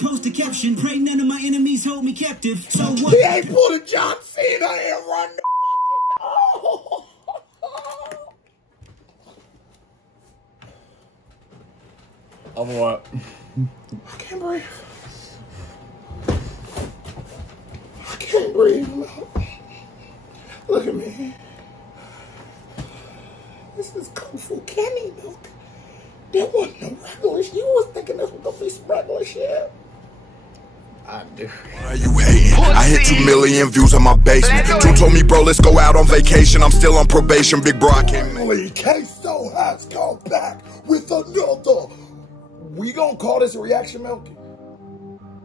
post a caption. Pray none of my enemies hold me captive. So what? He ain't pulled a John Cena and run the fucking... Of what? I can't breathe. I can't breathe. Look at me. This is Kung Fu Kenny milk. There wasn't no regular shit. You was thinking this was gonna be some regular shit. I do. Why you hating? I hit 2 million views on my basement. Two told me, bro, let's go out on vacation. I'm still on probation, big bro. I can't make Queso has come back with another. We gonna call this a reaction milk?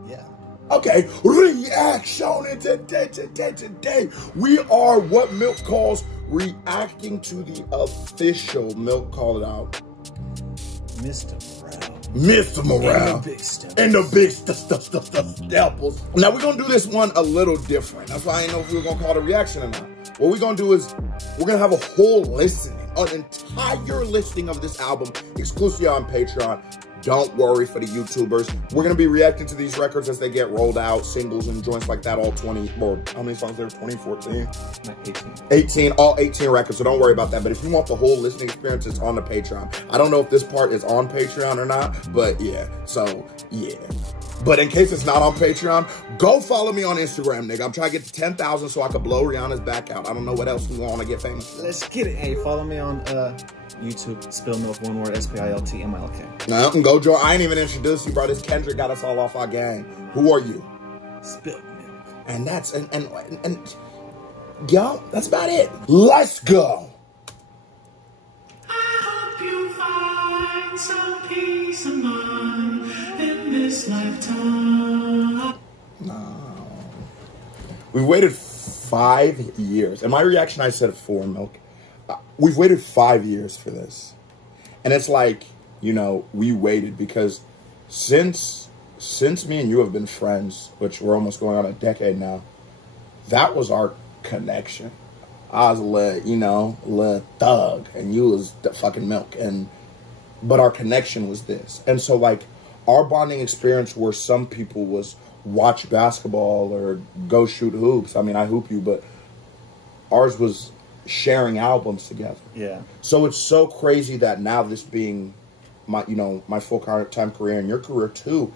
Yeah. Okay, reaction. And today we are what Milk calls reacting to the official Milk. Call it out. Mr. Morale. Mr. Morale. And the big steppers. And the big steppers. Now we're gonna do this one a little different. That's why I didn't know if we were gonna call it a reaction or not. What we're gonna do is we're gonna have a whole listening, an entire listing of this album exclusively on Patreon. Don't worry for the YouTubers. We're going to be reacting to these records as they get rolled out, singles and joints like that, all 20, or how many songs there? 2014? 18, all 18 records, so don't worry about that. But if you want the whole listening experience, it's on the Patreon. I don't know if this part is on Patreon or not, but yeah, so yeah. But in case it's not on Patreon, go follow me on Instagram, nigga. I'm trying to get to 10,000 so I can blow Rihanna's back out. I don't know what else we want to get famous. Let's get it. Hey, follow me on YouTube, Spill Milk, one word, SPILTMILK. No, go join. I ain't even introduced you, bro. This Kendrick got us all off our game. Who are you? Spill Milk. And that's, and yo, that's about it. Let's go. I hope you find some peace of mind in this lifetime. No. We've waited 5 years. In my reaction, I said 4, Milk. We've waited 5 years for this. And it's like, you know, we waited because since me and you have been friends, which we're almost going on a decade now, that was our connection. I was a little, you know, a little thug, and you was the fucking Milk. But our connection was this. And so, like, our bonding experience where some people was watch basketball or go shoot hoops. I mean, I hoop you, but ours was sharing albums together. Yeah. So it's so crazy that now this being my, you know, my full-time career and your career too,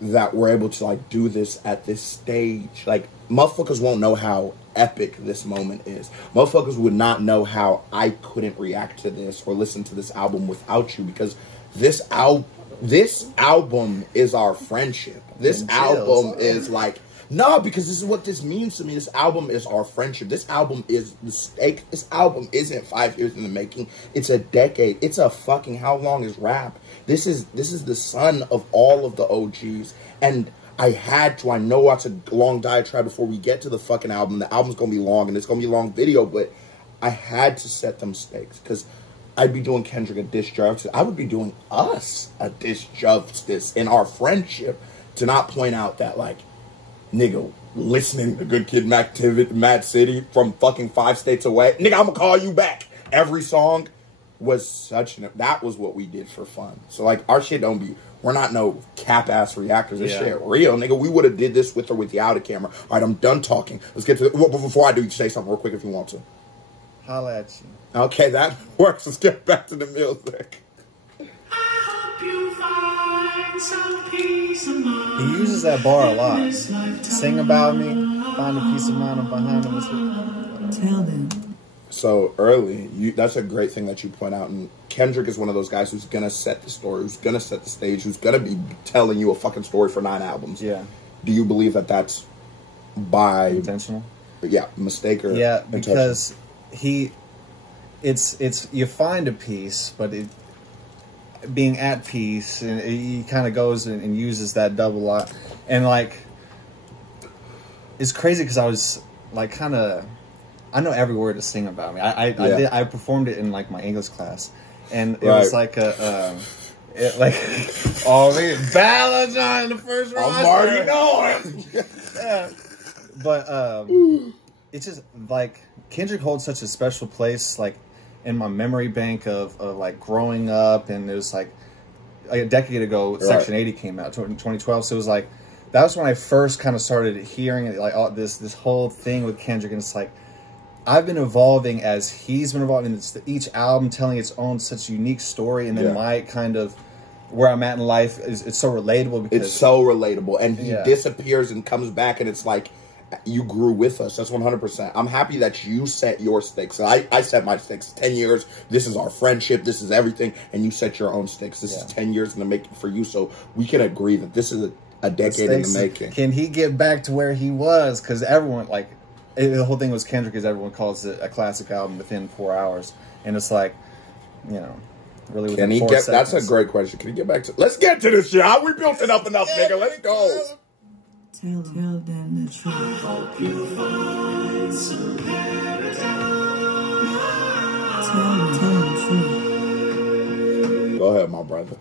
that we're able to like do this at this stage. Like, motherfuckers won't know how epic this moment is. Motherfuckers would not know how I couldn't react to this or listen to this album without you, because this album is our friendship. This album is like, no, because this is what this means to me. This album is our friendship. This album is the stake. This album isn't 5 years in the making. It's a decade. It's a fucking, how long is rap? This is the son of all of the OGs. And I know it's a long diatribe before we get to the fucking album. The album's going to be long, and it's going to be a long video, but I had to set them stakes, because I'd be doing Kendrick a diss justice. I would be doing us a diss justice in our friendship to not point out that, like, nigga, listening to Good Kid, Mad City from fucking 5 states away. Nigga, I'm gonna call you back. Every song was that was what we did for fun. So, like, our shit don't be, we're not no cap-ass reactors. This shit real, nigga. We would have did this with or without a camera. All right, I'm done talking. Let's get to it. Well, before I do, you say something real quick if you want to. Holla at you. Okay, that works. Let's get back to the music. I hope you find some peace of mind. He uses that bar a lot. Sing about me, find a piece of mind, I'm behind him. Tell them. So early, that's a great thing that you point out. And Kendrick is one of those guys who's gonna set the story, who's gonna set the stage, who's gonna be telling you a fucking story for 9 albums. Yeah. Do you believe that that's by intentional? Yeah, mistake or yeah, because it's you find a piece, but being at peace, and he kind of goes and uses that double lot, and like it's crazy because I was like I know every word to sing about me. I performed it in like my English class, and it was like oh man, Valentine the first round. I'm already knowing. Yeah, but it's just like Kendrick holds such a special place, like in my memory bank of like growing up, and there's like a decade ago, Section 80 came out, 2012. So it was like, that was when I first kind of started hearing it, like all this whole thing with Kendrick. And it's like, I've been evolving as he's been evolving. It's each album telling its own such unique story. And then my kind of, where I'm at in life, it's so relatable. Because it's so relatable. And he disappears and comes back, and it's like, you grew with us. That's 100%. I'm happy that you set your stakes. I set my stakes. 10 years. This is our friendship. This is everything. And you set your own stakes. This is 10 years in the making for you. So we can agree that this is a decade in the making. Can he get back to where he was? Because everyone, like, the whole thing was Kendrick, is everyone calls it a classic album within 4 hours. And it's like, you know, really within 4 seconds. That's a great question. Can he get back to... Let's get to this shit. We built it up enough, nigga. Let's go. Tell them the truth. I hope you find some paradise. Tell them the truth. Go ahead, my brother.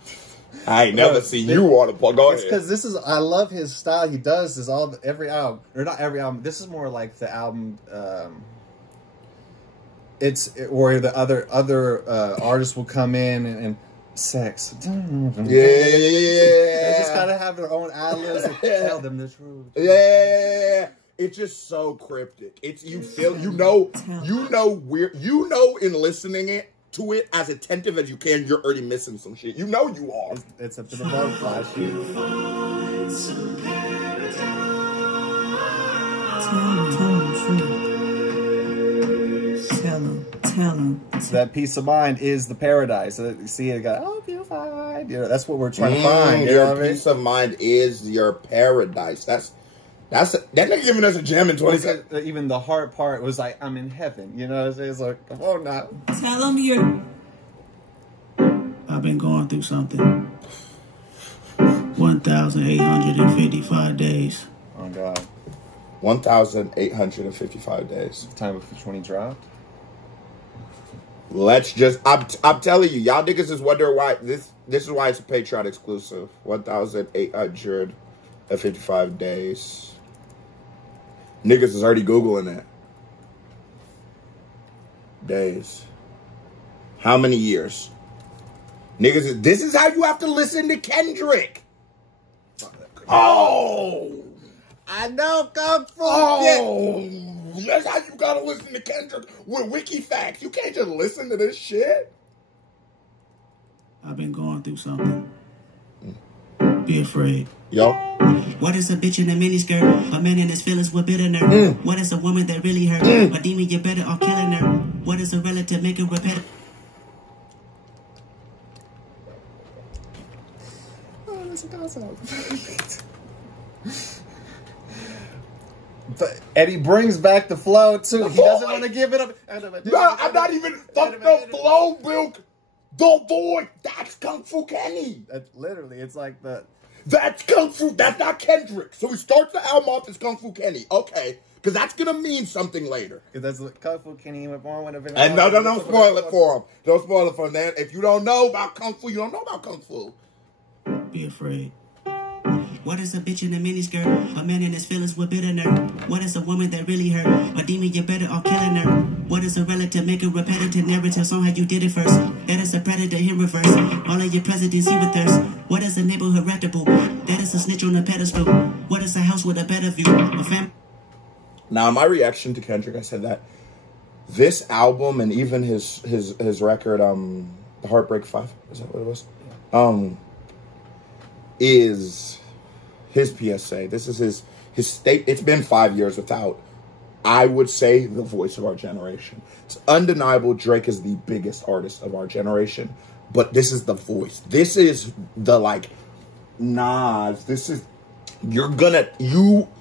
I ain't never seen you on a plug. Go ahead. Because this is, I love his style. He does this every album, or not every album. This is more like the album. Where the other artists will come in and sex. Yeah. They just gotta have their own ad-libs and tell them the truth. Yeah. It's just so cryptic. It's in listening to it as attentive as you can, you're already missing some shit. You know you are. It's up to the butterfly shit. Tell them. So that peace of mind is the paradise. So you see, it got, oh, you find. You know, that's what we're trying to find. You know what I mean? Peace of mind is your paradise. That nigga giving us a gem in 20 Even the hard part was like, I'm in heaven. You know what I'm saying? It's like, come on now. Tell them you're... I've been going through something. 1,855 days. Oh, God. 1,855 days. Time of when he dropped. Let's just... I'm telling you, y'all niggas is wondering why... This is why it's a Patreon exclusive. 1,855 days. Niggas is already Googling it. Days. How many years? Niggas, this is how you have to listen to Kendrick. Oh! I know Kung Fu. Oh! That's how you gotta listen to Kendrick with WikiFacts. You can't just listen to this shit. I've been going through something. Be afraid. Yo. What is a bitch in a miniskirt? A man in his feelings with bitter nerve. What is a woman that really hurt? A demon, you better off killing her. What is a relative? Make it repetitive. Oh, that's awesome. And he brings back the flow too. He doesn't want to give it up. No, I'm not even fuck the flow, Bill. The void. That's Kung Fu Kenny. That's literally, it's like the... That's Kung Fu. That's not Kendrick. So he starts the album off as Kung Fu Kenny. Okay. Because that's going to mean something later. Because that's Kung Fu Kenny. And no, don't spoil it for him. Don't spoil it for him. If you don't know about Kung Fu, you don't know about Kung Fu. Be afraid. What is a bitch in a miniskirt? A man in his feelings with bitter nerve. What is a woman that really hurt? A demon, you better off killing her. What is a relative? Make a repetitive narrative song how you did it first. That is a predator in reverse. All of your presidents see with thirst. What is a neighborhood reputable? That is a snitch on a pedestal. What is a house with a better view? A fam. Now, my reaction to Kendrick, I said that this album and even his record, The Heartbreak 5, is that what it was? Is his PSA. This is his state. It's been 5 years without, I would say, the voice of our generation. It's undeniable Drake is the biggest artist of our generation, but this is the voice. This is the, like, Nas. This is,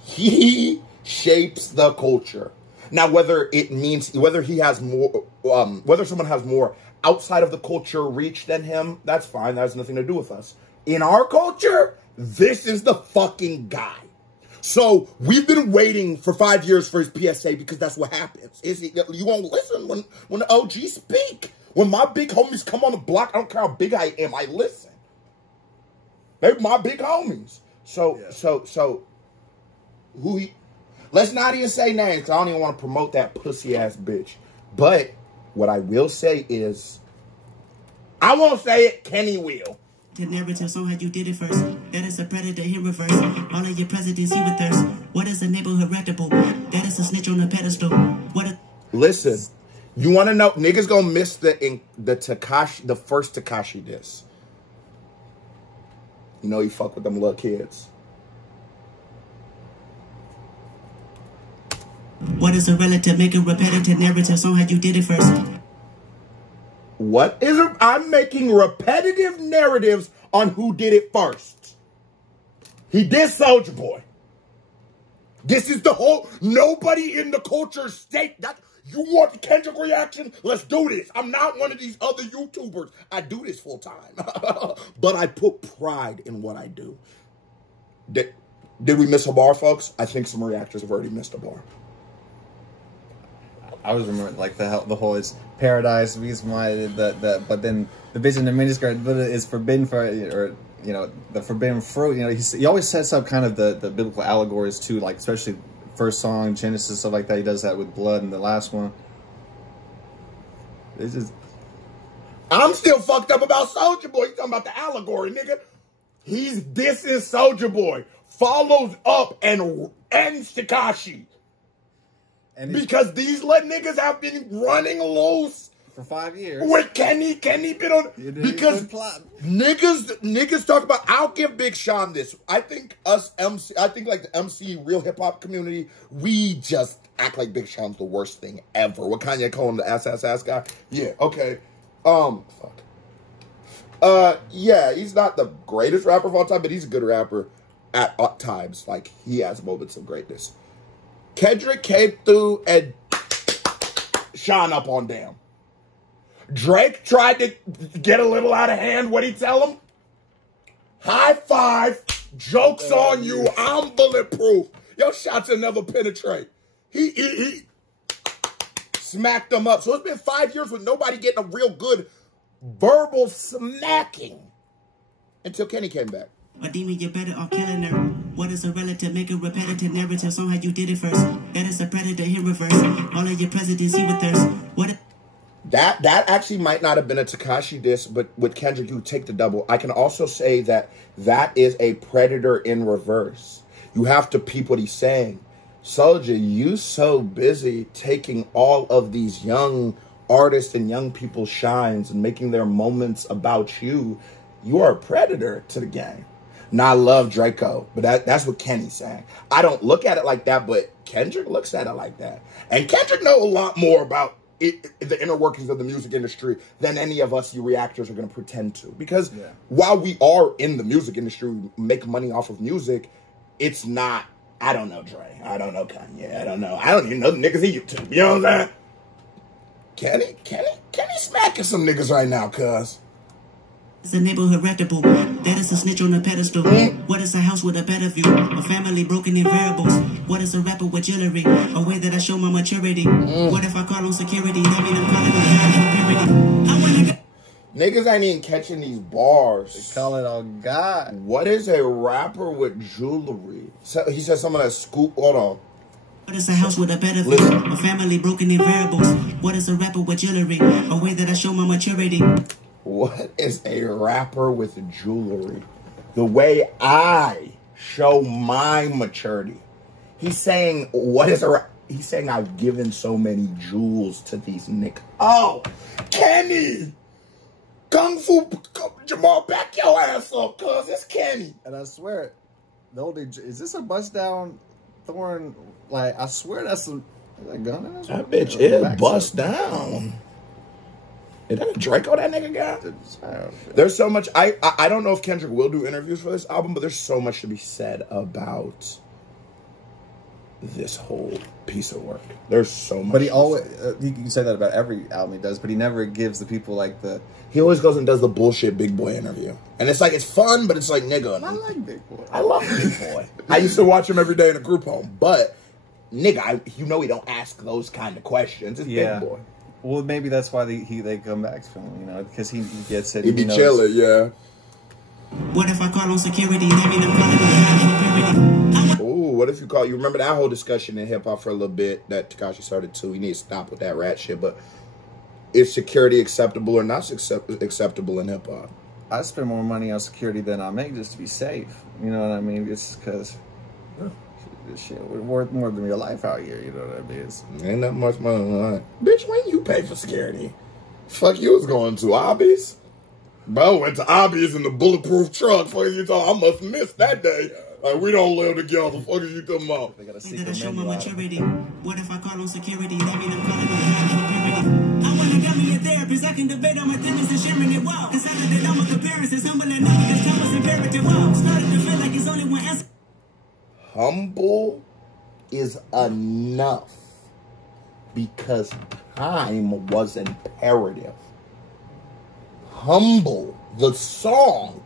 he shapes the culture. Now, whether he has more, whether someone has more outside of the culture reach than him, that's fine. That has nothing to do with us. In our culture, this is the fucking guy. So we've been waiting for 5 years for his PSA because that's what happens. You won't listen when the OGs speak. When my big homies come on the block, I don't care how big I am, I listen. They're my big homies. So let's not even say names, because I don't even want to promote that pussy ass bitch. But what I will say is, I won't say it, Kenny will. To narratives on how you did it first. That is a predator in reverse. All of your presidents he with thirst. What is a neighborhood reputable? That is a snitch on a pedestal. What a Listen, you want to know? Niggas gonna miss the first Tekashi diss. You know he fuck with them little kids. What is a relative? Making repetitive narratives on how you did it first. What is it? I'm making repetitive narratives on who did it first. He did Soulja Boy. This is the whole, nobody in the culture state that you want the Kendrick reaction. Let's do this. I'm not one of these other YouTubers. I do this full time, but I put pride in what I do. Did we miss a bar, folks? I think some reactors have already missed a bar. I was remembering like the whole it's paradise meets my but then the bitch in the miniskirt is forbidden for, or you know, the forbidden fruit. You know, he always sets up kind of the biblical allegories too, like especially first song Genesis, stuff like that. He does that with blood in the last one. It's just, I'm still fucked up about Soulja Boy. You talking about the allegory, nigga? This is Soulja Boy follows up and ends Tekashi. Because these niggas have been running loose for 5 years. With Kenny been on, because niggas talk about, I'll give Big Sean this. I think like the MC real hip hop community, we just act like Big Sean's the worst thing ever. What Kanye call him, the ass guy? Yeah, okay. Fuck. Yeah, he's not the greatest rapper of all time, but he's a good rapper at times. Like, he has moments of greatness. Kendrick came through and Sean up on damn. Drake tried to get a little out of hand. What'd he tell him? High five. Joke's on you. I'm bulletproof. Your shots will never penetrate. He smacked them up. So it's been 5 years with nobody getting a real good verbal smacking until Kenny came back. A demon, you're better off killing her. What is a relative? Making repetitive narratives on how you did it first. That is a predator in reverse. All of your presidents he with thirst. What? That actually might not have been a Tekashi diss, but with Kendrick, you take the double. I can also say that is a predator in reverse. You have to peep what he's saying. Soulja, you so busy taking all of these young artists and young people's shines and making their moments about you. You are a predator to the game. Now, I love Draco, but that's what Kenny's saying. I don't look at it like that, but Kendrick looks at it like that. And Kendrick knows a lot more about the inner workings of the music industry than any of us, you reactors, are going to pretend to. Because while we are in the music industry, we make money off of music, it's not, I don't know Dre, I don't know Kanye, I don't even know the niggas in YouTube. You know what I'm saying? Kenny smacking some niggas right now, cuz. It's a neighborhood reputable. That is a snitch on a pedestal. What is a house with a better view? A family broken in variables. What is a rapper with jewelry? A way that I show my maturity. What if I call on security? That mean I'm calling on high purity. Niggas ain't even catching these bars. They call it on God. What is a rapper with jewelry? So he said some of that scoop. Hold on. What is a house with a better view? A family broken in variables. What is a rapper with jewelry? A way that I show my maturity. What is a rapper with jewelry? The way I show my maturity. He's saying, he's saying I've given so many jewels to these niggas. Oh, Kenny! Kung Fu Jamal, back your ass up, cuz it's Kenny. And I swear, is this a bust down thorn? Like, I swear that's a gun in this one. That bitch is bust down. Is that a Draco that nigga got? There's so much. I don't know if Kendrick will do interviews for this album, but there's so much to be said about this whole piece of work. There's so much. But he always, you can say that about every album he does, but he never gives the people like the... He always goes and does the bullshit Big Boy interview. And it's like, it's fun, but it's like, nigga. I like Big Boy. I love Big Boy. I used to watch him every day in a group home. But, nigga, you know he don't ask those kind of questions. It's Big Boy. Well, maybe that's why they come back to him, you know, because he gets it. He be chilling, yeah. What if I call on security? That mean I'm calling on high. Ooh, what if you call? You remember that whole discussion in hip hop for a little bit that Tekashi started too. We need to stop with that rat shit. But is security acceptable or not acceptable in hip hop? I spend more money on security than I make just to be safe. You know what I mean? It's because this shit worth more than your life out here. You know what I mean? Ain't that much money on it. Bitch, when you pay for security? Fuck, you was going to Obbies? Bro, went to Obbies in the bulletproof truck. Fuck you talking? I must miss that day. Like, we don't live together. Fuck you talking about? They got a Did I secret show my menu. maturity? What if I call on security? That mean I'm calling on I wanna get me a therapist. I can debate on my demons and sharing it. Wow. Cause I know that I'm a comparison. Humble and know because time was imperative. Wow. Started to feel like it's only one answer. Humble is enough because time was imperative. Humble, the song,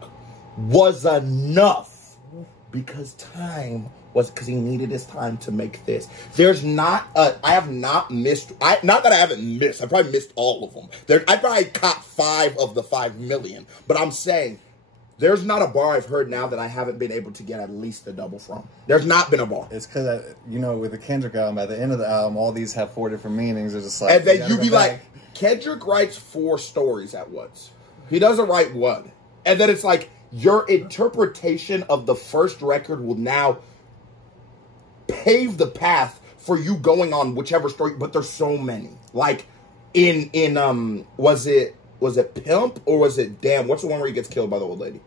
was enough because time was, because he needed his time to make this. There's not a, I have not missed, not that I haven't missed, I probably missed all of them. I probably caught 5 of the 5 million, but I'm saying, there's not a bar I've heard now that I haven't been able to get at least a double from. There's not been a bar. It's because, you know, with the Kendrick album, at the end of the album, all these have 4 different meanings. It's just like, and then you be like, Kendrick writes 4 stories at once. He doesn't write one. And then it's like, your interpretation of the first record will now pave the path for you going on whichever story, but there's so many. Like, was it Pimp or was it Damn? What's the one where he gets killed by the old lady?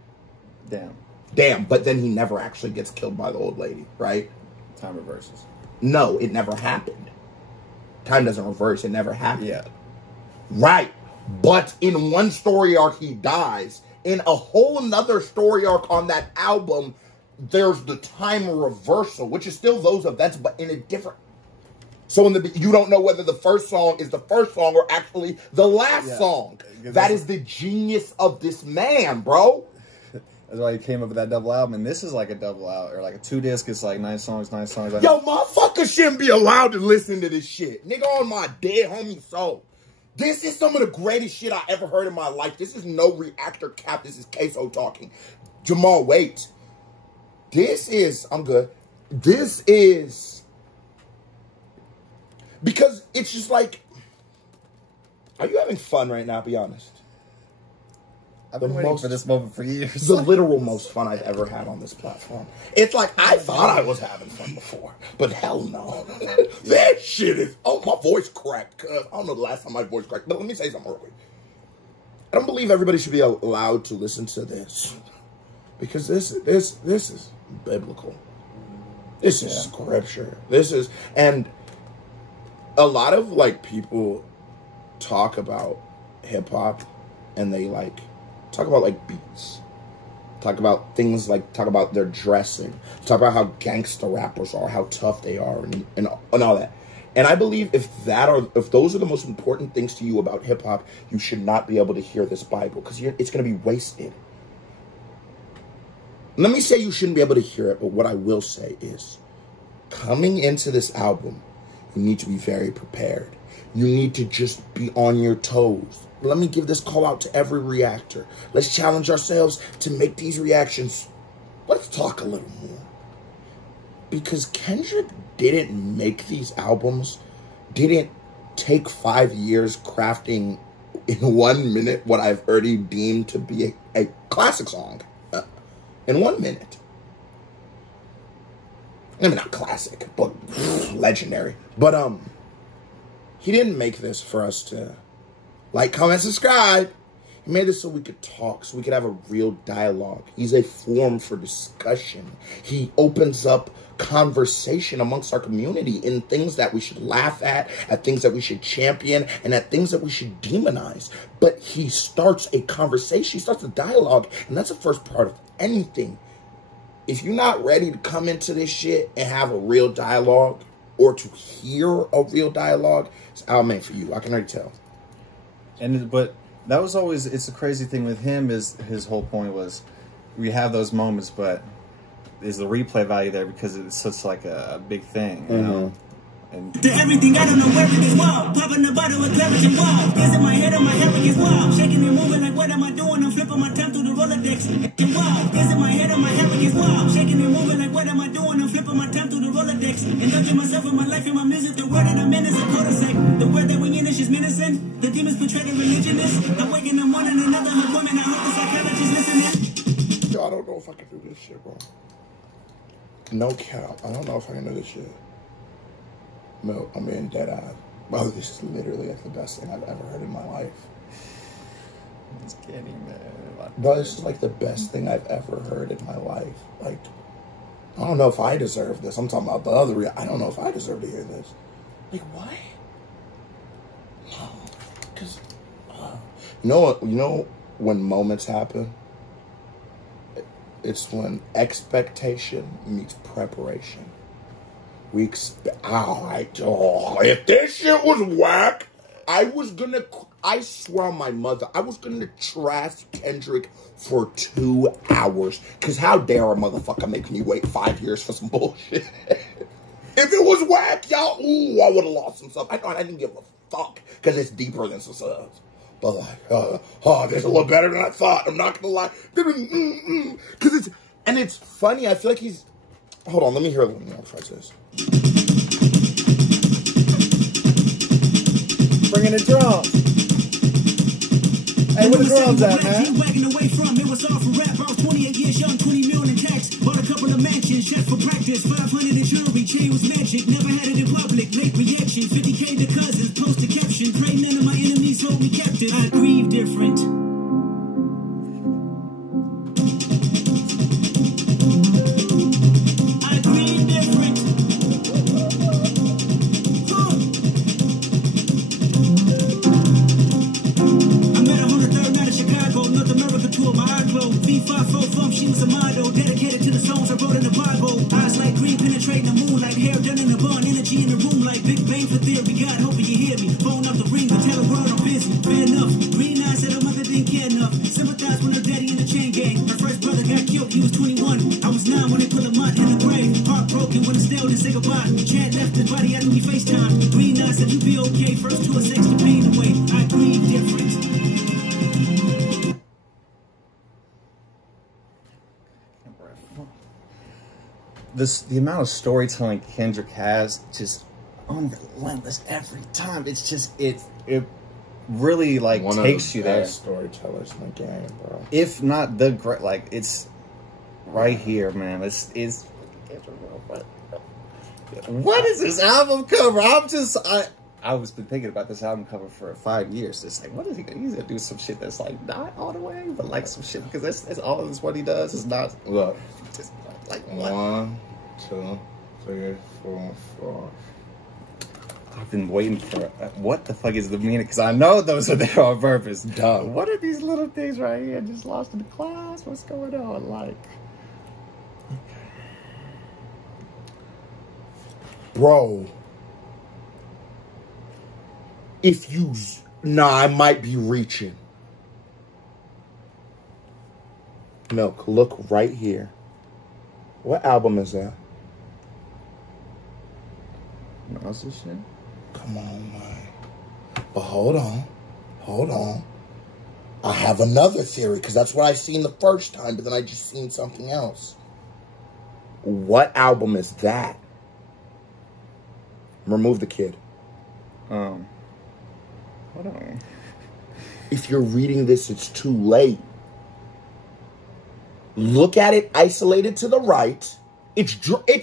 Damn, but then he never actually gets killed by the old lady, right? Time reverses. No, it never happened. Time doesn't reverse, it never happened. Yeah. Right. But in one story arc, he dies. In a whole nother story arc on that album, there's the time reversal, which is still those events, but in a different... So you don't know whether the first song is the first song or actually the last song. That is the genius of this man, bro. That's why he came up with that double album. And this is like a double album, or like a 2-disc. It's like 9 songs, 9 songs. Yo, motherfuckers shouldn't be allowed to listen to this shit. Nigga, on my dead homie soul. This is some of the greatest shit I ever heard in my life. This is no reactor cap. This is Queso talking. Jamal, wait. This is... I'm good. This is... Because it's just like... Are you having fun right now? Be honest. I've been waiting for this moment for years. The literal most fun I've ever had on this platform. It's like, I thought I was having fun before, but hell no. That shit is... Oh, my voice cracked. I don't know the last time my voice cracked, but let me say something real quick. I don't believe everybody should be allowed to listen to this. Because this is biblical. This is scripture. This is... And a lot of, like, people talk about hip-hop, and they, like... Talk about, like, beats. Talk about things like, talk about their dressing. Talk about how gangster rappers are, how tough they are, and all that. And I believe if those are the most important things to you about hip-hop, you should not be able to hear this Bible, because it's going to be wasted. Let me say you shouldn't be able to hear it, but what I will say is, coming into this album, you need to be very prepared. You need to just be on your toes. Let me give this call out to every reactor. Let's challenge ourselves to make these reactions. Let's talk a little more. Because Kendrick didn't make these albums, didn't take 5 years crafting in 1 minute what I've already deemed to be a classic song. In 1 minute. I mean, not classic, but legendary. But, he didn't make this for us to like, comment, subscribe. He made this so we could talk, so we could have a real dialogue. He's a forum for discussion. He opens up conversation amongst our community in things that we should laugh at things that we should champion, and at things that we should demonize. But he starts a conversation, he starts a dialogue, and that's the first part of anything. If you're not ready to come into this shit and have a real dialogue, or to hear a real dialogue, it's meant for you. I can already tell. But that was always, it's the crazy thing with him is his whole point was we have those moments, but is the replay value there because it's such like a big thing, you know? And To everything, I don't know where it is. Wow, popping the bottle with clarity. Wow, is it my head or my arrogance? Wow, shaking and moving like what am I doing? I'm flipping my time through the Rolodex. And wow, is it my head or my arrogance? Wow, shaking and moving like what am I doing? I'm flipping my time through the Rolodex. Indulging myself in my life and my music. The word that I'm in is a cul-de-sac. The word that we in is just menacing. The demons portray the religionist. I wake in the morning, another hood woman. I hope the psychologist listening. Yo, I don't know if I can do this shit, bro. No cap. I don't know if I can do this shit. No, I'm in dead eye. Bro, this is literally like the best thing I've ever heard in my life. I'm just kidding, man. Bro, this is like the best thing I've ever heard in my life. Like, I don't know if I deserve this. I'm talking about the other. I don't know if I deserve to hear this. Like, why? No, because you know what? You know when moments happen. It's when expectation meets preparation. We expect. If this shit was whack, I swear on my mother, I was gonna trash Kendrick for 2 hours. Cause how dare a motherfucker make me wait 5 years for some bullshit? If it was whack, y'all, ooh, I would have lost some stuff. I didn't give a fuck, cause it's deeper than some subs. But like, this is a little better than I thought. I'm not gonna lie. Cause it's funny. I feel like he's. Hold on, let me hear a little more. Try this. Bringing the drums. Hey, where the drums at, man? Wagging away from it was all for rap. I was 28 years young, 20 million in tax. Bought a couple of mansions, shot for practice. 500 in jewelry, chain was magic. Never had it in public. Late reaction, 50K to cousins. Post a caption. Pray none of my enemies hold me captive. I grieve different. She was a model, dedicated to the songs I wrote in the Bible. Eyes like green, penetrating the moonlight. Hair done in a bun, energy in the room like Big Bang for theory. God, hoping you hear me. Phone up the ring, but tell the world I'm busy. Fair enough. Green eyes said her mother didn't care enough. Sympathize when her daddy in the chain gang. Her first brother got killed, he was 21. I was 9 when they put him out in the grave. Heartbroken when the still didn't say goodbye. Chad left his body after we FaceTime. Green eyes said you be okay. First to a sex to pain away. I grieve different. The amount of storytelling Kendrick has just unrelentless every time. It's just it really like One takes you there. Storytellers in the game, bro. If not the great, like it's right here, man. It's what is this album cover? I was been thinking about this album cover for 5 years. It's like, what is he gonna? He's gonna do some shit that's like not all the way, but like some shit because that's all of this what he does is not. Look, just like what? 1, 2, 3, 4, 5. I've been waiting for what the fuck is the meaning? Because I know those are there on purpose. Duh. What are these little things right here? Just lost in the class. What's going on? Like, bro. If you, I might be reaching. Milk, look right here. What album is that? what's this shit? Come on, man. But hold on. I have another theory, because that's what I seen the first time, but then I just seen something else. What album is that? Remove the kid. Hold on. If you're reading this, it's too late. Look at it isolated to the right. It's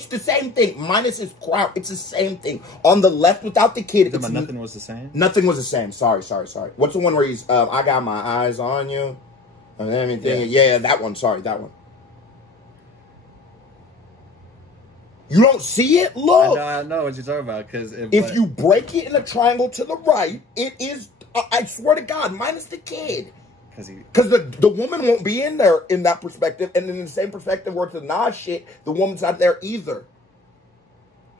the same thing. Minus his crowd. It's the same thing. On the left without the kid. It's nothing was the same? Nothing was the same. Sorry. What's the one where he's, I got my eyes on you? And everything. Yeah, that one. Sorry, that one. You don't see it? Look. I know what you're talking about. Because if you break it in a triangle to the right, it is, I swear to God, minus the kid. Because the woman won't be in there in that perspective, and in the same perspective where it's the Nas shit, the woman's not there either.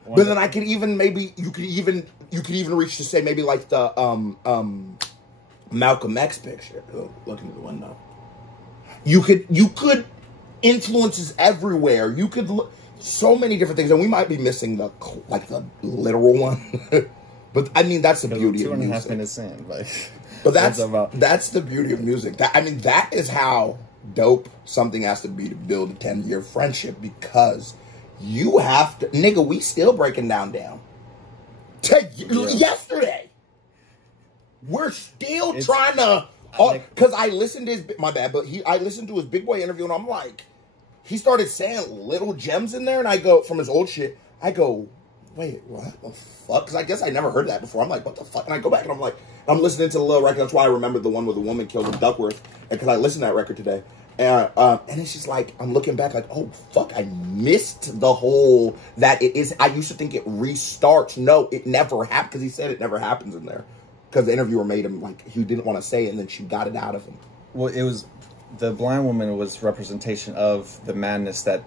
But then I could even you could even reach to say maybe like the Malcolm X picture. Look into the window. You could influences everywhere. You could look. so many different things, and we might be missing the literal one. But I mean, that's the beauty of music. 2.5 minutes in, but that's the beauty of music. That is how dope something has to be to build a 10-year friendship, because you have to, nigga. We still breaking down. Yesterday, we're still trying to. Because I listened to his, my bad, but I listened to his Big Boy interview, and I'm like, he started saying little gems in there, and I go, from his old shit, I go, wait, what the fuck? Because I guess I never heard that before. I'm like, what the fuck? And I go back, and I'm like, I'm listening to the little record. That's why I remember the one where the woman killed in Duckworth, because I listened to that record today. And it's just like, I'm looking back like, oh, fuck, I missed the whole, that it is, I used to think it restarts. No, it never happened, because he said it never happens in there. Because the interviewer made him, like, he didn't want to say it, and then she got it out of him. Well, it was, the blind woman was representation of the madness that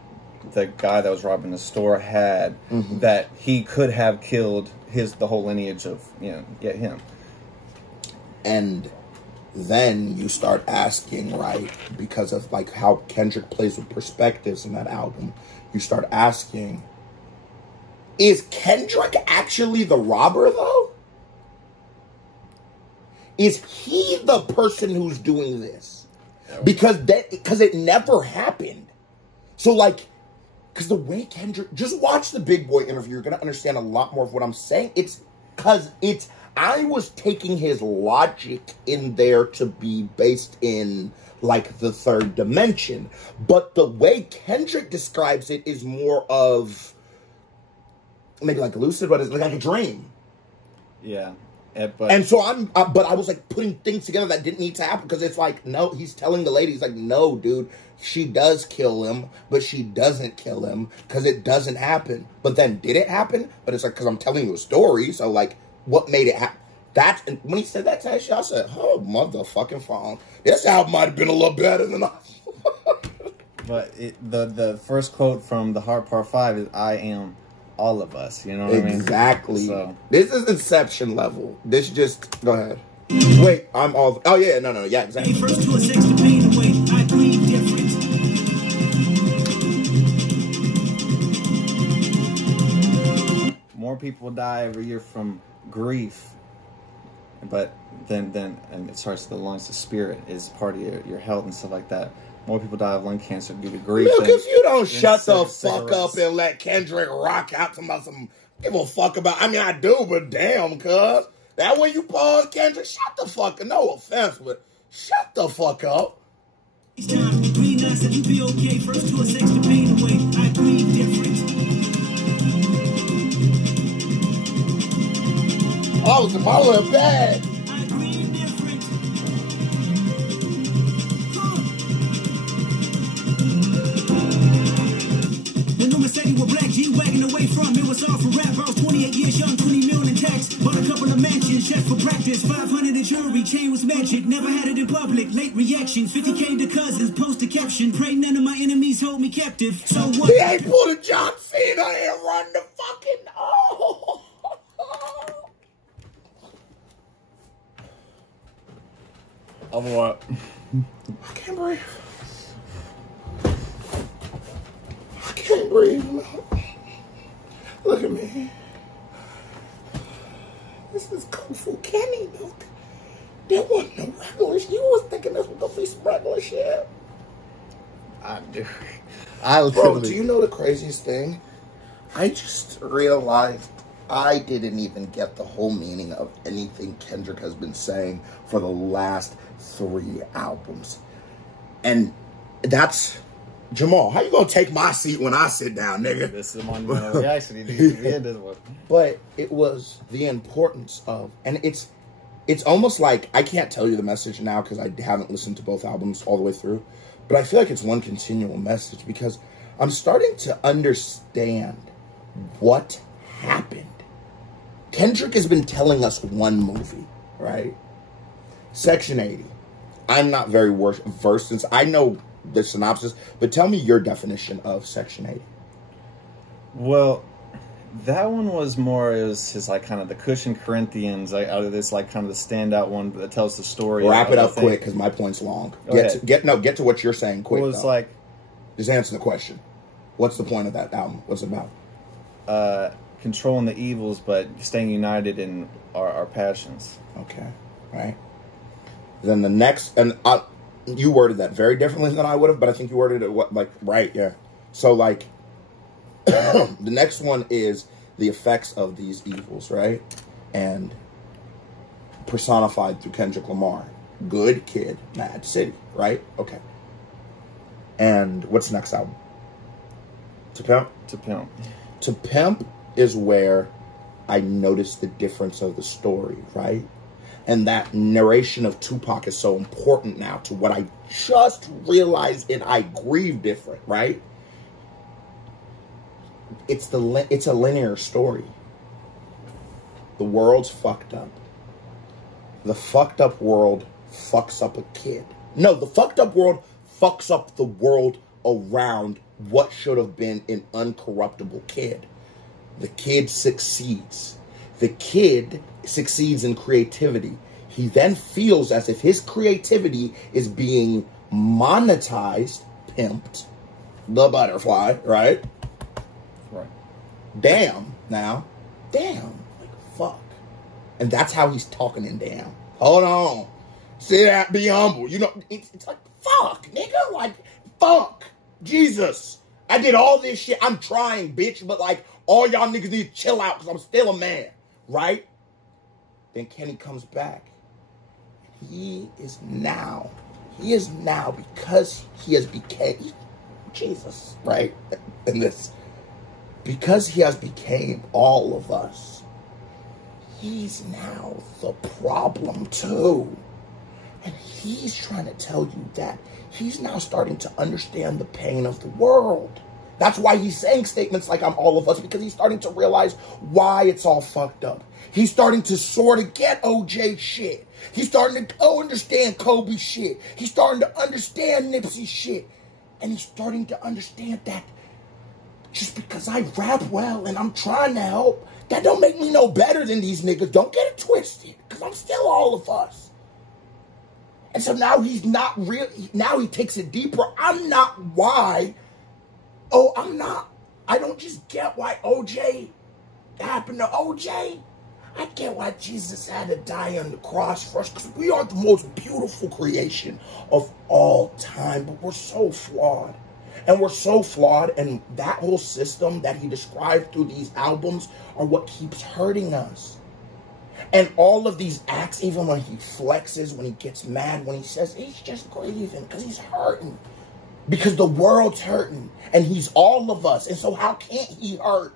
the guy that was robbing the store had, that he could have killed the whole lineage of, him. And then you start asking, right, because of, like, how Kendrick plays with perspectives in that album, you start asking, is Kendrick actually the robber, though? Is he the person who's doing this? Because it never happened. So, like, because the way Kendrick, just watch the Big Boy interview, you're going to understand a lot more of what I'm saying. It's because I was taking his logic in there to be based in, like, the third dimension. But the way Kendrick describes it is more of, maybe like lucid, but it's like a dream. Yeah. And so but I was like putting things together that didn't need to happen, because it's like, no, he's telling the lady, he's like, no, dude, she does kill him, but she doesn't kill him because it doesn't happen. But then did it happen? But it's like, because I'm telling you a story, so like, what made it happen? And when he said that to us, I said, oh, motherfucking phone. This album might have been a little better than us. But the first quote from The Heart Part 5 is, I am all of us, you know what I mean? Exactly. So. This is Inception level. This just, go ahead. Wait, I'm all, oh yeah, no, yeah, exactly. First to a sex to pain away, I breathe different. More people die every year from grief, but then and it starts the lungs, the spirit is part of your health and stuff like that. More people die of lung cancer due to grief. Look, if you don't shut the fuck up and let Kendrick rock out to my some, give a fuck about, I mean, I do, but damn, cuz. That way you pause, Kendrick, shut the fuck up. No offense, but shut the fuck up. It's time to be nice and you be okay. First to a sex to pain away, I breathe different. Oh, it's my little bad. I breathe different. When Numa said you were black, G-wagging away from it was all for rap. I was 28 years young, 20 million in tax. Bought a couple of mansions, chef for practice. 500 in jewelry, chain was mentioned. Never had it in public, late reaction. 50K to cousins, post a caption. Pray none of my enemies hold me captive. So what? He ain't pulled a John Cena and run the fucking, oh. Of what? I can't breathe. I can't breathe. Look at me. This is Kung Fu Kenny, though. There wasn't no regular shit. You was thinking this was gonna be some regular shit. I do. Bro, do you know the craziest thing? I just realized I didn't even get the whole meaning of anything Kendrick has been saying for the last 3 albums. And that's... Jamal, how you gonna take my seat when I sit down, nigga? This is a monumental reaction. This one. But it was the importance of... And it's almost like... I can't tell you the message now because I haven't listened to both albums all the way through. But I feel like it's one continual message because I'm starting to understand what happened. Kendrick has been telling us one movie, right? Section 80. I'm not very versed since I know the synopsis, but tell me your definition of Section 80. Well, that one was more, it was his like kind of the Cushion Corinthians, like out of this like kind of the standout one that tells the story. Wrap it up quick because my point's long. Get to what you're saying quick. Well, it's like, just answer the question. What's the point of that album? What's it about? Controlling the evils, but staying united in our passions. Okay, right. Then the next, and you worded that very differently than I would have, but I think you worded it right, yeah. So like, the next one is the effects of these evils, right? And personified through Kendrick Lamar. Good Kid, Mad City, right? Okay. And what's the next album? To Pimp? To Pimp. To Pimp is where I noticed the difference of the story, right? And that narration of Tupac is so important now to what I just realized, and I grieve different, right? It's a linear story. The world's fucked up. The fucked up world fucks up a kid. No, the fucked up world fucks up the world around what should have been an uncorruptible kid. The kid succeeds. The kid succeeds in creativity. He then feels as if his creativity is being monetized, pimped, the butterfly, right? Right. Damn, now. Damn. Like, fuck. And that's how he's talking in Damn. Hold on. See that? Be humble. You know, it's like, fuck, nigga. Like, fuck. Jesus. I did all this shit. I'm trying, bitch. But, like, all y'all niggas need to chill out because I'm still a man. Right? Then Kenny comes back. He is now, because he has became, Jesus, right? In this, because he has became all of us, he's now the problem too. And he's trying to tell you that he's now starting to understand the pain of the world. That's why he's saying statements like I'm all of us, because he's starting to realize why it's all fucked up. He's starting to sort of get OJ shit. He's starting to understand Kobe shit. He's starting to understand Nipsey shit. And he's starting to understand that just because I rap well and I'm trying to help, that don't make me no better than these niggas. Don't get it twisted, because I'm still all of us. And so now he's not real. Now he takes it deeper. I'm not why. Oh, I'm not. I don't just get why OJ happened to OJ. I get why Jesus had to die on the cross for us, because we are the most beautiful creation of all time, but we're so flawed. And we're so flawed, and that whole system that he described through these albums are what keeps hurting us. And all of these acts, even when he flexes, when he gets mad, when he says he's just grieving because he's hurting. Because the world's hurting, and he's all of us. And so how can't he hurt?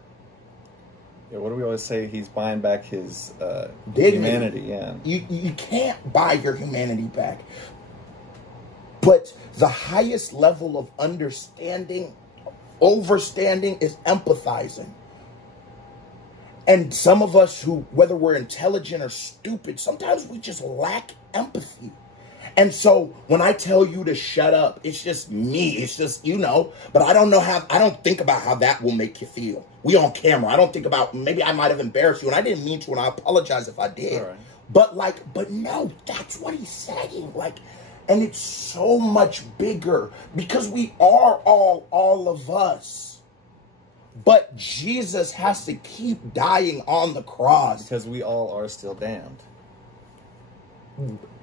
Yeah, what do we always say? He's buying back his humanity. Yeah. You can't buy your humanity back. But the highest level of understanding, overstanding, is empathizing. And some of us who, whether we're intelligent or stupid, sometimes we just lack empathy. And so when I tell you to shut up, it's just me. It's just, you know, but I don't think about how that will make you feel. We on camera. I don't think about, maybe I might have embarrassed you, and I didn't mean to, and I apologize if I did. All right. But no, that's what he's saying. Like, and it's so much bigger because we are all of us. But Jesus has to keep dying on the cross. Because we all are still damned.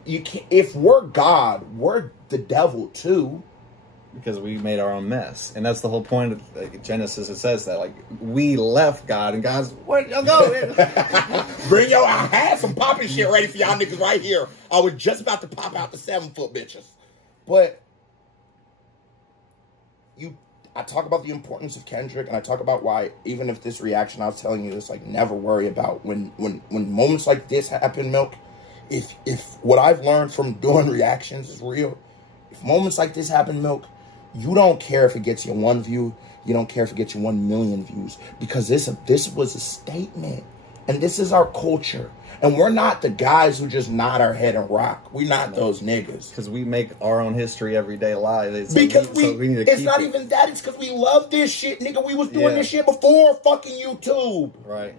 You can't, if we're God, we're the devil too. Because we made our own mess. And that's the whole point of like, Genesis. It says that, like, we left God, and God's, where'd y'all go? Bring your, I had some popping shit ready for y'all niggas right here. I was just about to pop out the 7-foot bitches. But I talk about the importance of Kendrick, and I talk about why, even if this reaction I was telling you, it's like, never worry about when moments like this happen, Milk. If what I've learned from doing reactions is real, if moments like this happen, Milk, you don't care if it gets you 1 view, you don't care if it gets you 1 million views, because this was a statement, and this is our culture, and we're not the guys who just nod our head and rock. We're not those niggas. Because we make our own history every day live. It's not even that. It's because we love this shit, nigga. We was doing this shit before fucking YouTube. Right.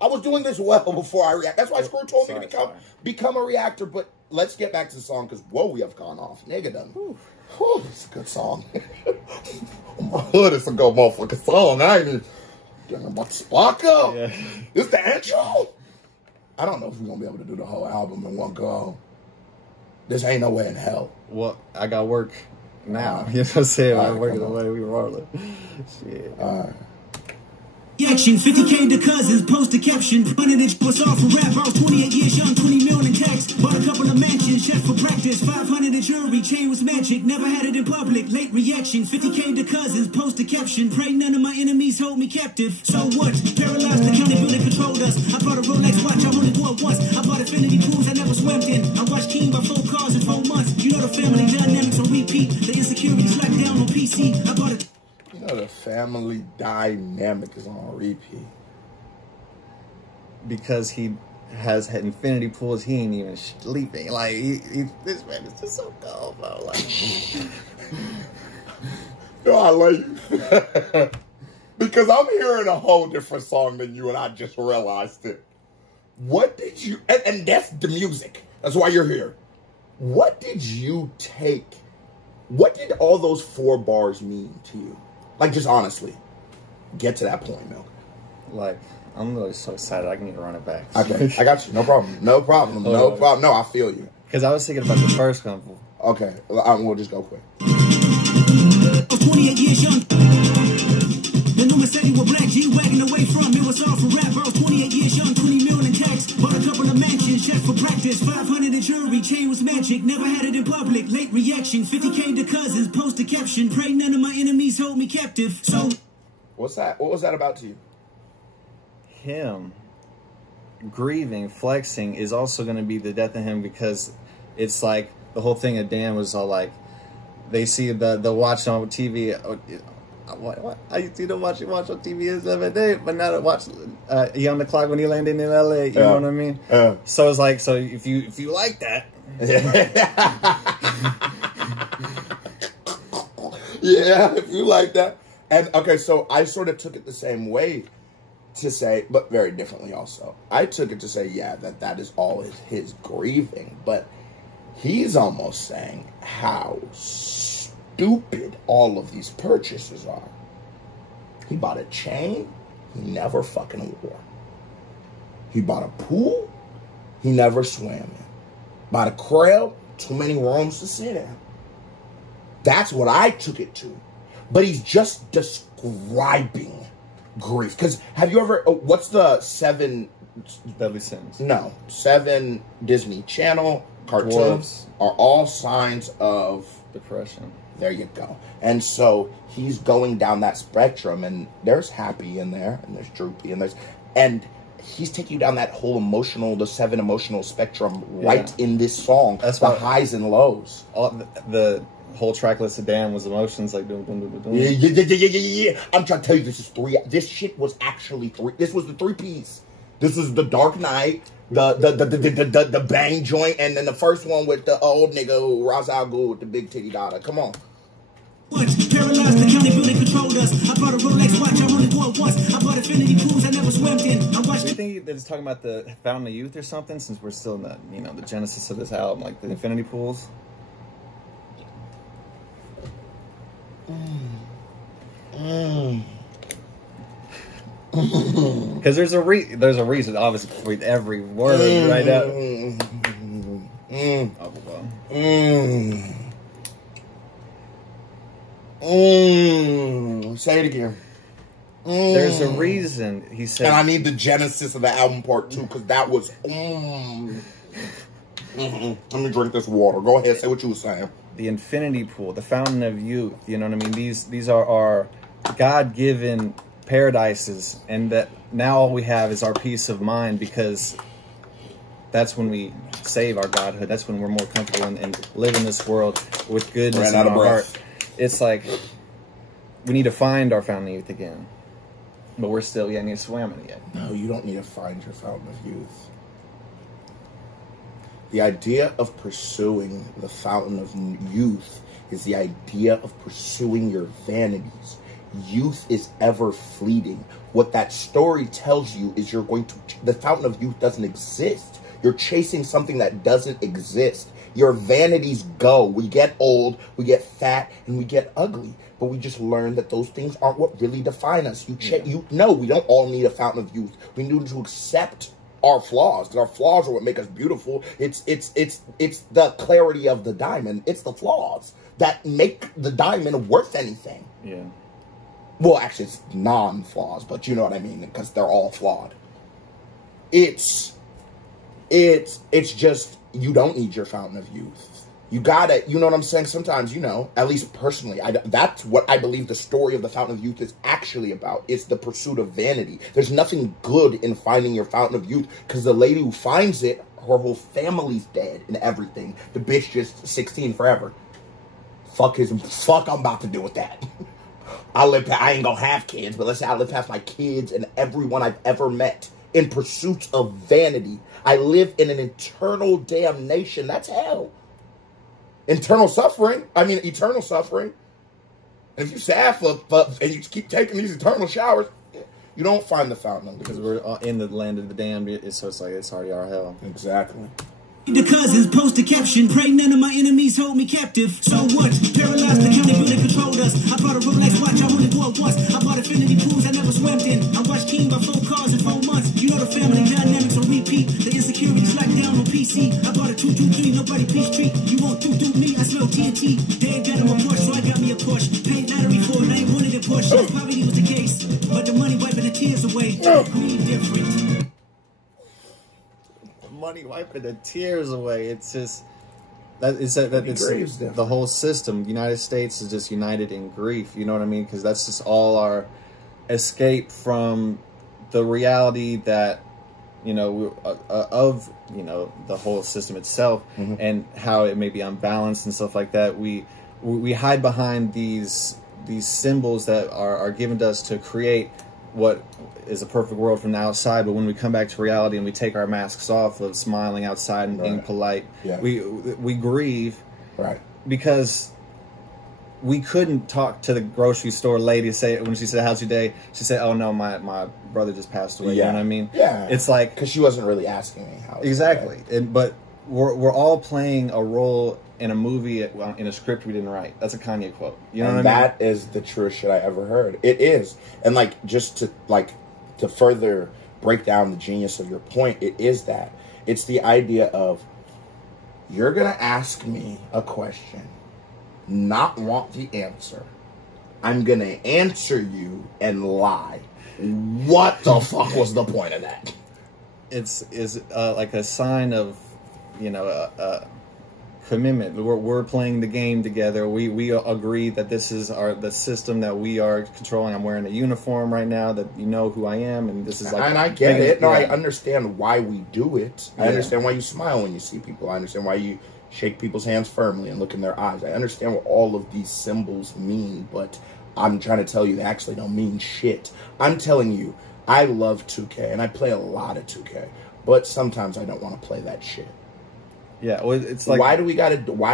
I was doing this well before I react. That's why Screw told me to become a reactor. But let's get back to the song because whoa, we have gone off. Nigga done. Whew, it's a good song. My hood is a good motherfucking song. I ain't even getting about to spark up. Yeah. This the intro. I don't know if we're gonna be able to do the whole album in one go. This ain't no way in hell. Well, I got work now. You know what I'm saying? I'm working away. We rolling. Shit. Action, 50K to cousins, post a caption. Money that was all for rap. I was 28 years young, 20 mil in tax. Bought a couple of mansions, chef for practice. 500 in jewelry, chain was magic. Never had it in public. Late reaction, 50K to cousins, post a caption. Pray none of my enemies hold me captive. So what? Paralyzed, the county building controlled us. I bought a Rolex watch, I only wore it once. I bought infinity pools I never swam in. I watched King by 4 cars in 4 months. You know the family dynamics on repeat. The insecurity slapped down on PC. I bought a You know the family dynamic is on repeat. Because he has had infinity pools, he ain't even sleeping. Like, this man is just so cold, bro. Like, No, I like you. Because I'm hearing a whole different song than you, and I just realized it. What did you... And that's the music. That's why you're here. What did you take... What did all those 4 bars mean to you? Like, just honestly. Get to that point, Milk. like, I'm really so excited. I need to run it back. Okay, I got you. No problem. No problem. No problem. No, I feel you. Because I was thinking about the first couple. Okay, we'll just go quick. 28 years young. The new Mercedes with black G-Wagon away from. It was all for rap. I was 28 years young, 20 mil in tax. Bought a couple of mansions, chef for practice. 500 in jewelry, chain was magic. Never had it in public. Late reaction, 50K to cousins. Post a caption. Pray none of my enemies hold me captive. So... What's that? What was that about to you? Him grieving, flexing is also going to be the death of him, because it's like the whole thing of Dan was all like, they see the watch on TV. What? I used to watch on TV every day, but now to watch he on the clock when he landed in LA. You know what I mean? So it's like, so if you like that, yeah, if you like that. And okay, so I sort of took it the same way to say, but very differently also. I took it to say, yeah, that is all his grieving, but he's almost saying how stupid all of these purchases are. He bought a chain he never fucking wore. He bought a pool he never swam in. Bought a crib, too many rooms to sit in. That's what I took it to. But he's just describing grief. Because have you ever, what's the 7 Deadly Sins? No, 7 Disney Channel cartoons Dwarves are all signs of depression. There you go. And so he's going down that spectrum, and there's happy in there, and there's droopy, and he's taking you down that whole emotional, the 7 emotional spectrum right in this song. That's the why highs and lows. All the whole track list of Dan was emotions, like doom, doom, doom, doom. Yeah. I'm trying to tell you, this is 3. This shit was actually 3. This was the 3 piece. This is the Dark Knight, the bang joint, and then the first one with the old nigga Ra's al Ghul with the big titty daughter. Come on. Paralyzed, the county building controlled us. I bought a Rolex watch, I only wore it once. I bought infinity pools I never swam in. I watched. Do you think that it's talking about the Fountain of Youth or something? Since we're still in the the genesis of this album, like the infinity pools. Because there's a reason, obviously, with every word right now. Say it again. There's a reason he said. And I need the genesis of the album part 2, because that was. Let me drink this water. Go ahead, say what you were saying. The infinity pool, the fountain of youth. You know what I mean? These are our God-given paradises, and that now all we have is our peace of mind, because that's when we save our godhood. That's when we're more comfortable and live in this world with goodness in our heart. It's like we need to find our fountain of youth again, but we're still need to swim in it yet. No, you don't need to find your fountain of youth. The idea of pursuing the fountain of youth is the idea of pursuing your vanities. Youth is ever fleeting. What that story tells you is the fountain of youth doesn't exist. You're chasing something that doesn't exist. Your vanities go. We get old, we get fat, and we get ugly. But we just learn that those things aren't what really define us. No, we don't all need a fountain of youth. We need to accept our flaws, because our flaws are what make us beautiful. It's the clarity of the diamond. It's the flaws that make the diamond worth anything. Yeah. Well, actually, it's non-flaws, but you know what I mean, because they're all flawed. It's just, you don't need your fountain of youth. You gotta, you know what I'm saying? Sometimes, you know, at least personally, that's what I believe the story of the fountain of youth is actually about. It's the pursuit of vanity. There's nothing good in finding your fountain of youth, because the lady who finds it, her whole family's dead and everything. The bitch just 16 forever. Fuck, I'm about to deal with that. I ain't gonna have kids, but let's say I live past my kids and everyone I've ever met in pursuit of vanity. I live in an eternal damnation. That's hell. Eternal suffering. And if you sad and you keep taking these eternal showers, you don't find the fountain. Because we're in the land of the damned, so it's like it's already our hell. Exactly. The cousins post a caption, pray none of my enemies hold me captive. So what? Paralyzed the county building controlled us. I bought a Rolex watch, I only wore it once. I bought infinity pools I never swam in. I watched King by 4 cars in 4 months. You know the family dynamics on repeat. The insecurities locked down on PC. I bought a 223, nobody peace treat. You won't do me, I smell TNT. They ain't got him a Porsche, so I got me a Porsche. Paid lottery for it, I ain't wanted a Porsche. Poverty was the case, but the money wiping the tears away. Me different. Money wiping the tears away. It's just it's the whole system. The United States is just united in grief. You know what I mean? Because that's just all our escape from the reality that, you know, of, you know, the whole system itself, and how it may be unbalanced and stuff like that. We hide behind these symbols that are given to us to create what is a perfect world from the outside, but when we come back to reality and we take our masks off of smiling outside and being polite, we grieve, because we couldn't talk to the grocery store lady, say when she said, "How's your day?" She said, "Oh no, my brother just passed away." You know what I mean? Yeah. It's like, because she wasn't really asking me how. Exactly, but we're all playing a role in a movie, in a script we didn't write. That's a Kanye quote. You know what I mean? That is the truest shit I ever heard. It is. And like, just to further break down the genius of your point, it is that. It's the idea of, you're going to ask me a question, not want the answer. I'm going to answer you and lie. What the fuck was the point of that? It's like a sign of, you know, commitment. We're playing the game together. We agree that this is the system that we are controlling. I'm wearing a uniform right now, that you know who I am, and this is like. And I get it. No, I understand why we do it. I understand why you smile when you see people. I understand why you shake people's hands firmly and look in their eyes. I understand what all of these symbols mean, but I'm trying to tell you they actually don't mean shit. I'm telling you, I love 2K and I play a lot of 2K, but sometimes I don't want to play that shit. Yeah, well, it's like, why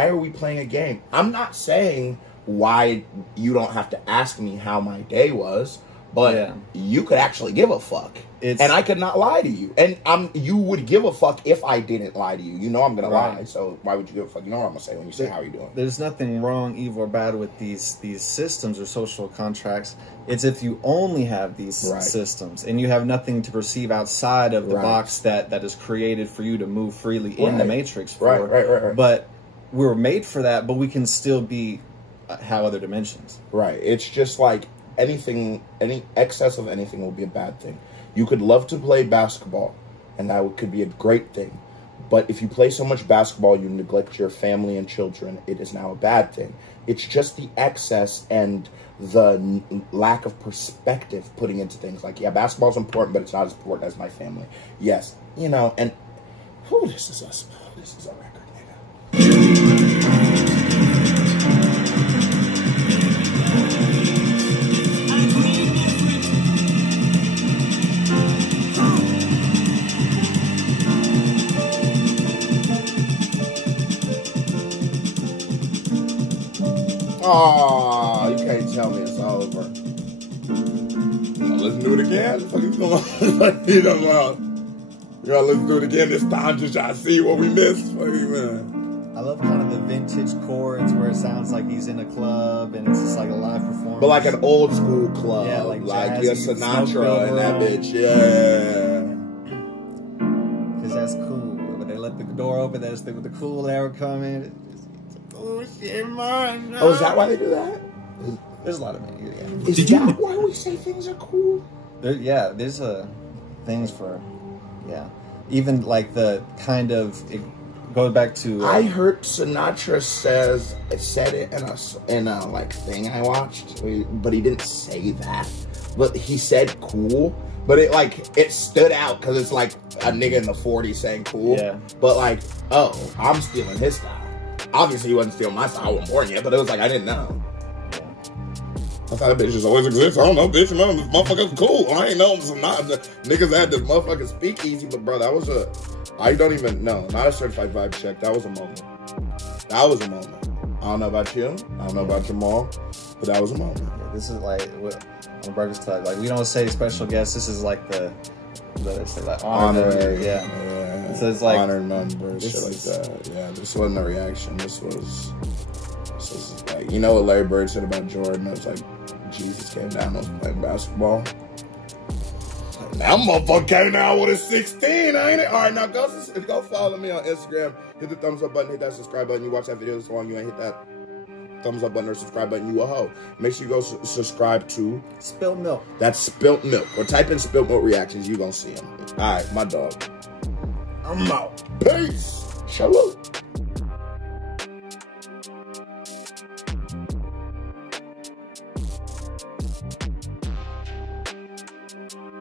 are we playing a game? I'm not saying why you don't have to ask me how my day was, but you could actually give a fuck. And I could not lie to you. And you would give a fuck if I didn't lie to you. You know I'm going to lie, so why would you give a fuck? You know what I'm going to say when you say, how are you doing? There's nothing wrong, evil, or bad with these systems or social contracts. It's if you only have these systems and you have nothing to perceive outside of the box that is created for you to move freely in the Matrix for. Right. But we were made for that, but we can still have other dimensions. Right. It's just like anything, any excess of anything will be a bad thing. You could love to play basketball, and that could be a great thing. But if you play so much basketball, you neglect your family and children, it is now a bad thing. It's just the excess and the lack of perspective putting into things. Like, yeah, basketball's important, but it's not as important as my family. Yes, you know, and this is a record, nigga. Oh, you can't tell me it's over. Let's do it again. What the fuck you talking about? You gotta listen to it again this time just try to see what we missed. Fucking man. I love kind of the vintage chords where it sounds like he's in a club and it's just like a live performance. But like an old school club. Yeah, like yeah, Sinatra and that bitch. Yeah. Because that's cool. When they let the door open, that's with the cool air coming. Oh shit, man. Oh, is that why they do that? There's a lot of it. Yeah. Is that why we say things are cool? Yeah, there's things for, even like the kind of, it goes back to. I heard Sinatra said it in a like thing I watched, but he didn't say that. But he said cool, but it stood out because it's like a nigga in the 40s saying cool. Yeah. But like, oh, I'm stealing his style. Obviously, he wasn't stealing my style. I wasn't born yet, but it was like I didn't know. I thought bitches always exist. I don't know, bitch. Man, this motherfucker's cool. I ain't know niggas had this motherfucking speakeasy, but bro, that was I don't even know. Not a certified vibe check. That was a moment. That was a moment. I don't know about you. I don't know about Jamal, but that was a moment. Yeah, this is like what on Breakfast Club. Like we don't say special guest. This is like the like honorary. Yeah. So it's like honored members, shit like that. Yeah, this wasn't a reaction. This was like, you know what Larry Bird said about Jordan? It was like, Jesus came down and was playing basketball. That motherfucker came down with a 16, ain't it? All right, now go follow me on Instagram. Hit the thumbs up button, hit that subscribe button. You watch that video this long, you ain't hit that thumbs up button or subscribe button, you a hoe. Make sure you go subscribe to Spilt Milk. That's Spilt Milk. Or type in Spilt Milk reactions, you gonna see them. All right, my dog. I'm out. Peace. Shalom.